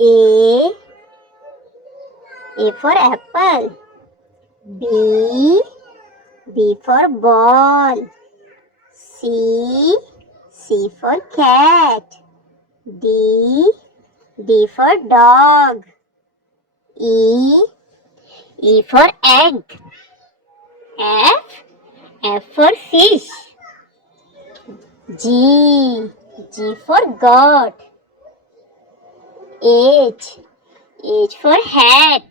A. A for apple. B. B for ball. C. C for cat. D. D for dog. E. E for egg. F. F for fish. G. G for goat. H. H for hat.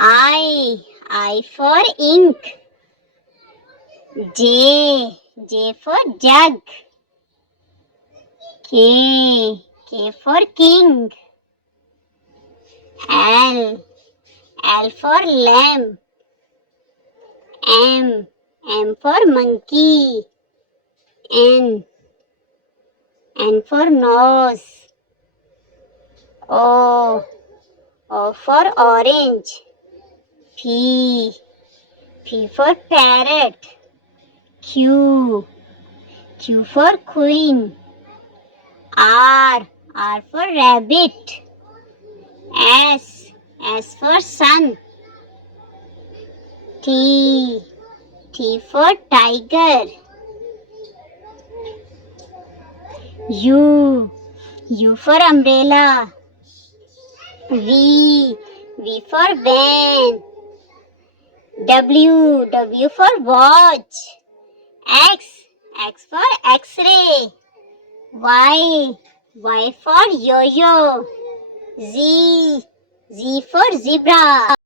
I for ink. J. J for jug. K. K for king. L. L for lamb. M. M for monkey. N. N for nose. O. O for orange. P. P for parrot. Q. Q for queen. R. R for rabbit. S. S for sun. T. T for tiger. U. U for umbrella. V. V for van. W. W for watch. X. X for X-ray. Y. Y for yo-yo. Z. Z for zebra.